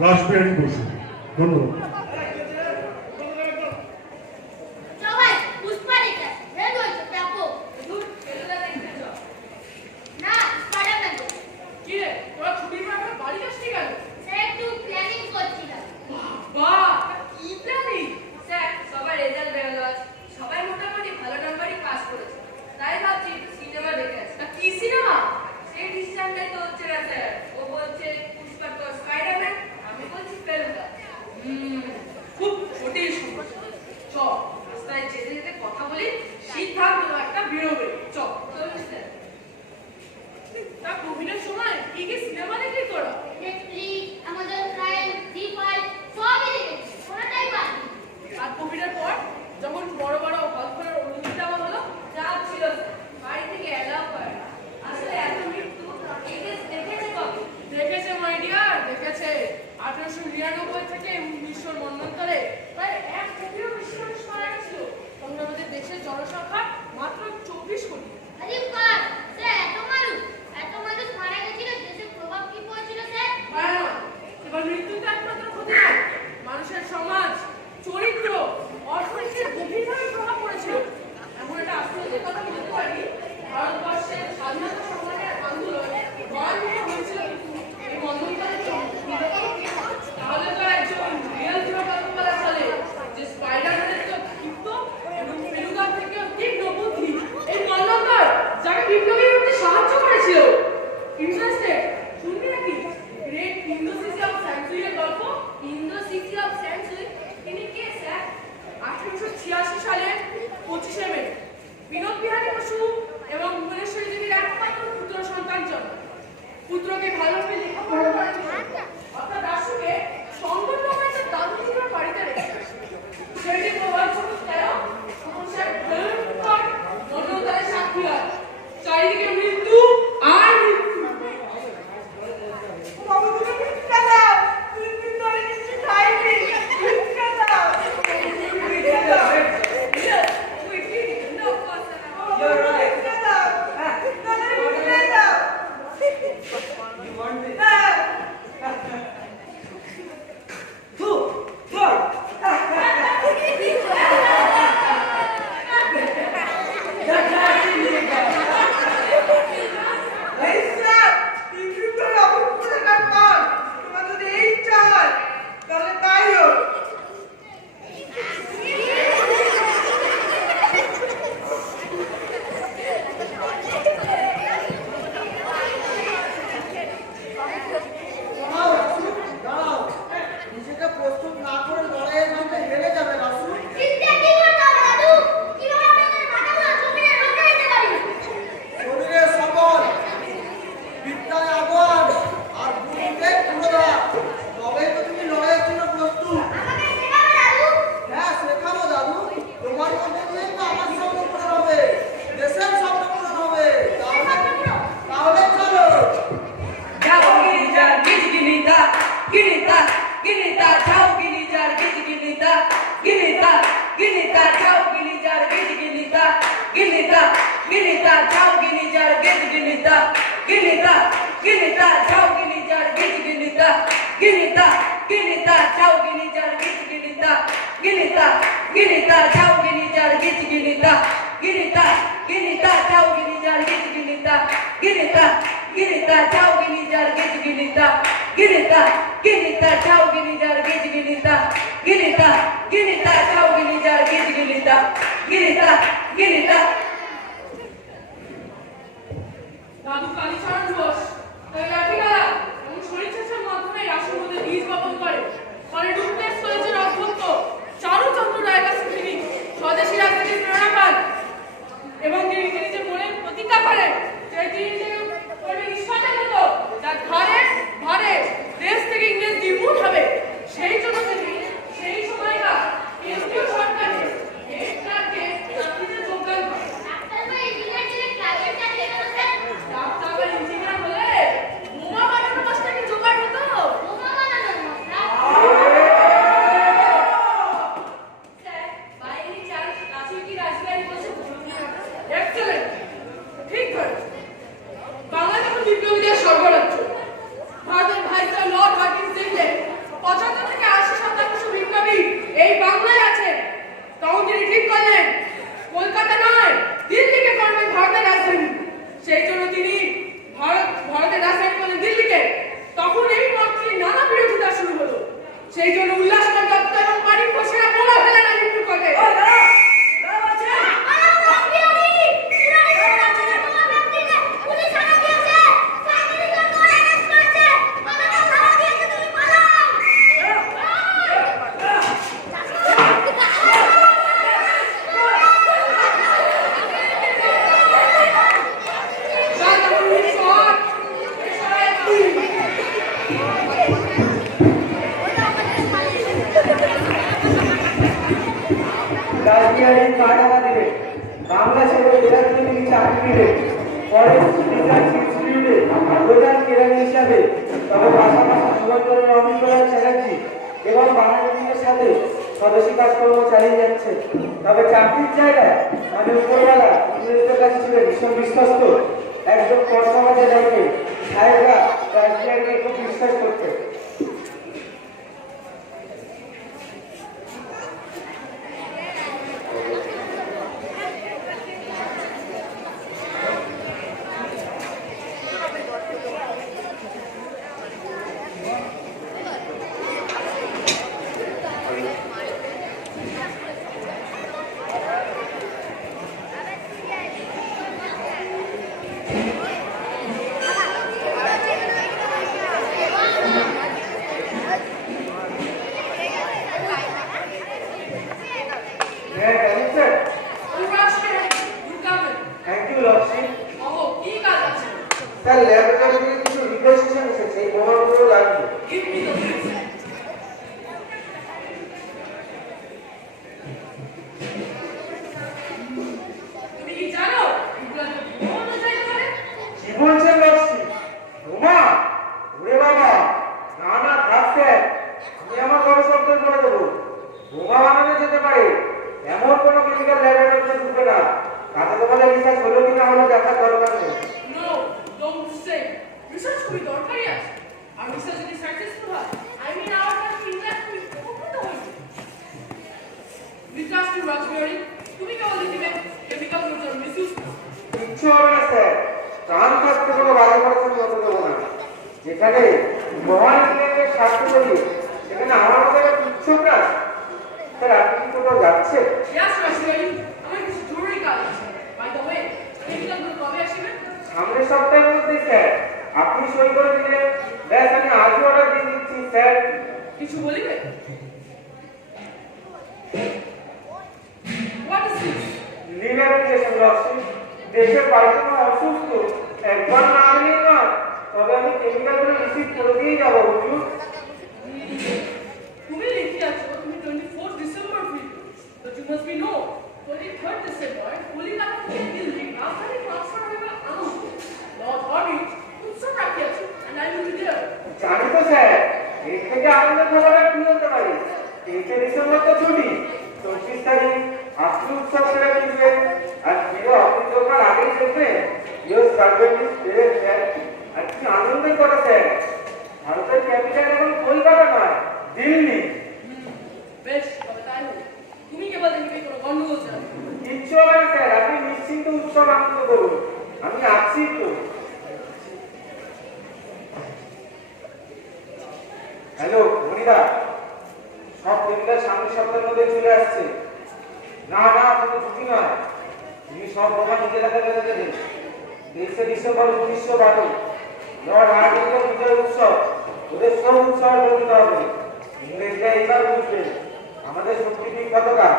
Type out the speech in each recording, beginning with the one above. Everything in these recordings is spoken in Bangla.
রাষ্ট্রপতি বসু ধন্যবাদ। সেই জন্য উল্লাসমান দত্ত এবং বাড়ির বসেরা বলা ফেলে না কিন্তু করে রাজবিহারী কাটাকা দিবে বাংলা ছেড়ে এলাকা থেকে চাকরি দিবে পরে রিসার্চ ইনস্টিটিউটে প্রধান কেরানি হিসাবে তবে পাশাপাশি যুবচন্দ্র রবীন্দ্রনাথ চ্যাটার্জি এবং বাঙালিদের সাথে স্বদেশী কাজকর্ম চালিয়ে যাচ্ছে। তবে চাকরির জায়গায় মানে উপরবেলা ইংরেজদের কাছে ছিলেন ভীষণ বিশ্বস্ত একজন কর্মবাজে যাকে সাহেবরা রাজবিহারীকে খুব বিশ্বাস করতেন। স্যার ল্যাবরেটরিতে কিছু রিকোয়েস্টেশন এসেছে এই বোমাগুলো লাগবে। তুমি কি জানো এগুলা তো বোমা চাই করে কি বলছেন লক্ষ্মী? বোমা? ওরে বাবা, না না থাক স্যার, আমি আমার গবেষকদের করে দেবো। বোমা বানানো যেতে পারে এমন কোনো কেমিক্যাল ল্যাবরেটরিতে ঢুকবে না। তাতে তোমাদের রিসার্চ হলো কিনা হলো দেখার দরকার নেই। নো ডোন্ট সে রিসার্চ করি দরকারই আছে আর রিসার্চ যদি সাকসেসফুল হয় I mean our country industry উপকৃত হইবে বিকাশ টু রাজবিহারী তুমি কেবল লিখবে কেমিক্যাল গুলোর মিসইউজ কিচ্ছু হবে না স্যার, প্রাণ থাকতে কোনো বাধা করার মতো দেবো না। যেখানে মহান ইংল্যান্ডের স্বার্থ করি সেখানে আমার মতো একটা তুচ্ছ কাজ। স্যার আপনি কি কোথাও যাচ্ছেন? ইয়েস রাজবিহারী আমার কিছু জরুরি কাজ আছে বাই দ্য ওয়ে কেমিক্যাল গুলো কবে আসবে সামনের সপ্তাহের মধ্যে স্যার। আপনি সই করে দিলে ব্যাস আমি আজই অর্ডার দিয়ে দিচ্ছি স্যার। কিছু বলিবে what is this leave application Lakshmi. দেশের বাড়িতে কোনো অসুস্থ একবার না আনলেই নয়, তবে আমি কেমিক্যালগুলো রিসিভ করে দিয়েই যাবো হুজুর। তুমি লিখে আছো তুমি 24 ডিসেম্বর ফ্রি তো you must be know 23 December Kolkata থেকে দিল্লি রাজধানী ট্রান্সফার হবে আনন্দ লর্ড অরবিট উৎসব রাখি আছে and I will be there জানি তো স্যার, এর থেকে আনন্দের খবর আর কি হতে পারে। 3 ডিসেম্বর তো ছুটি, 24 তারিখ আপনি উৎসব সেরে ফিরবেন আর ফিরে অফিস দোকান আগেই দেখবেন your servant is present sir. আর কি আনন্দের কথা স্যার, ভারতের ক্যাপিটাল এখন কলকাতা নয় দিল্লি। বেশ তবে তাই হোক তুমি কেবল দেখবে কোনো গন্ডগোল চাই কিচ্ছু হবে না স্যার, আপনি নিশ্চিন্ত উৎসব আনন্দ করুন, আমি আছি তো। হ্যালো মনিদা, সব কেমিক্যাল সামনের সপ্তাহের মধ্যে চলে আসছে। না না কোনো ছুটি নয়, তুমি সব বোমা নিজে দেখা গেলে দেবেন। 23 ডিসেম্বর 1912 লর্ড হার্ডিংয়ের বিজয় উৎসব, ওদের সব উৎসব গঠিত হবে। ইংরেজরা এবার বুঝবে আমাদের শক্তির কতটা।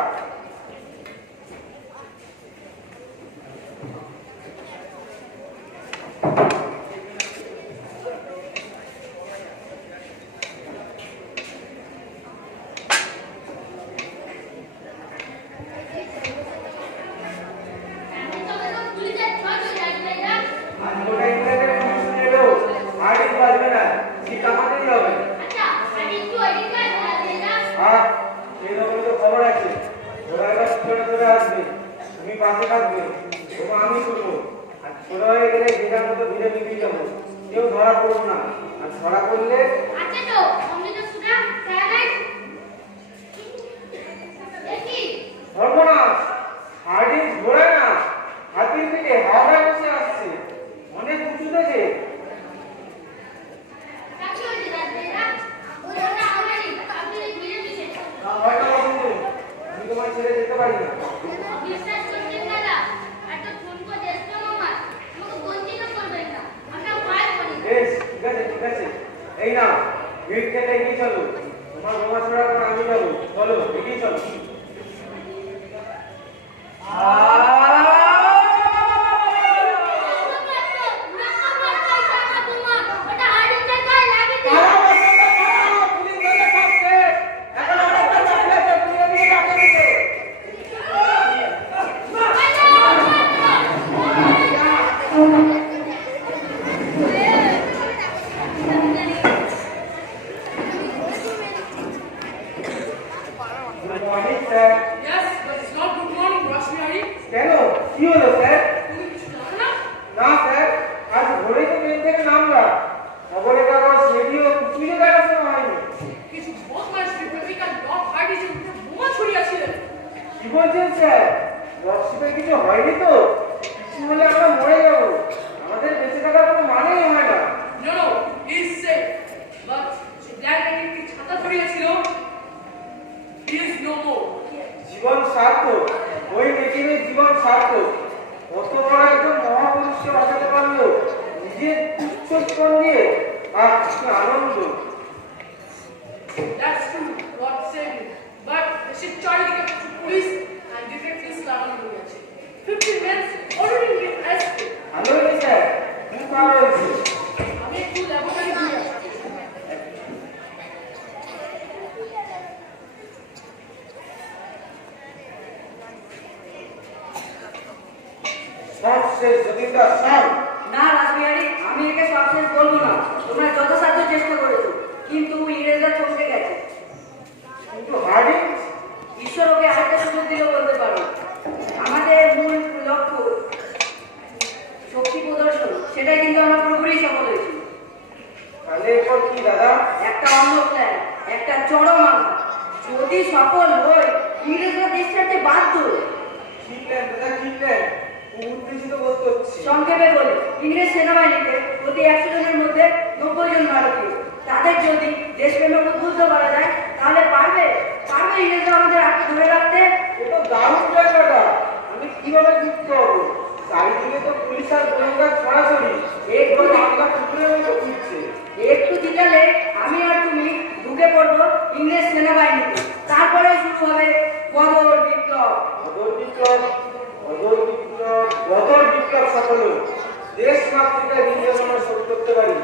তোমার বোমা ছোড়ার পর আমি যাবো, বলো এগিয়ে চলো। Good morning, sir. Yes, but it's not good morning, Rashmi. কেন কি হলো স্যার? তুমি কিছু জানো না? না স্যার, আজ ভোরেই তো ট্রেন থেকে নামলাম। খবরের কাগজ, রেডিও কিছুই তো দেখাশোনা হয়নি। কিছু বদমাইশ প্রেমিকা লর্ড হার্ডিজের উপর বোমা ছড়িয়েছিলেন। কি বলছেন স্যার? রক্সিপের কিছু হয়নি তো? কিছু হলে আমরা মরে যাবো। আমাদের বেঁচে থাকার কোনো মানেই হয় না। No, no, he is safe. But যে ব্ল্যাক একটি ছাতা ছড়িয়েছিল, he is no more. জীবন সার্থক, ওই মেয়েটির জীবন সার্থক। কত বড় একজন মহাপুরুষকে বাঁচাতে পারলো নিজের তুচ্ছ জীবন দিয়ে। আর কি আনন্দ! That's true, God save him. But the ship চারিদিকে প্রচুর পুলিশ and detectives লাগানো হয়েছে। 50 men already been arrested. ভালো হয়েছে স্যার, খুব ভালো হয়েছে। আমি একটু ল্যাবরেটরি দিয়ে আসছি। সব শেষ, জমিদার সব। না রাসবিহারী, আমি একে সবশেষ বলবো না। তোমরা যথাসাধ্য চেষ্টা করেছো, কিন্তু ইংরেজরা চমকে গেছে। কিন্তু হার্ডিং ঈশ্বর ওকে আরেকটা সুযোগ দিলেও বলতে পারো। আমাদের মূল লক্ষ্য শক্তি প্রদর্শন, সেটাই কিন্তু আমরা পুরোপুরি সফল হয়েছি। তাহলে এরপর কি দাদা? একটা অন্য প্ল্যান, একটা চরম আঘাত। যদি সফল হয়, ইংরেজরা দেশ ছাড়তে বাধ্য। কি প্ল্যান দাদা, কি প্ল্যান? খুব উত্তেজিত বোধ করছি। সংক্ষেপে বলি, ইংরেজ সেনাবাহিনীতে প্রতি 100 জনের মধ্যে 90 জন ভারতীয়। তাদের যদি দেশপ্রেমে উদ্বুদ্ধ করা যায়, তাহলে পারবে ইংরেজরা আমাদের হাতে ধরে রাখতে। এটা দারুণ প্ল্যান দাদা। আমি কিভাবে যুক্ত হবো? চারিদিকে তো পুলিশ আর গোয়েন্দা ছড়াছড়ি। একটু আমরা কুকুরের মতো ঘুরছে। একটু দিতালে আমি আর তুমি ঢুকে পড়বো ইংরেজ সেনাবাহিনীতে। তারপরে শুরু হবে গদর বিপ্লব। বদর বিপ্লব সফল হোক। দেশ মাতৃকা নির্যাতনা শোধ করতে পারি।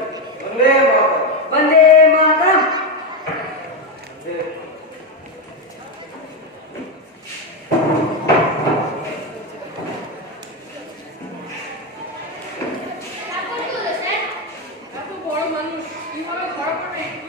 বন্দে মাতরম। বন্দে মাতরম। এত বড় মানুষ কিভাবে ধরা পড়বে একটু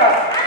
বিশ্বাস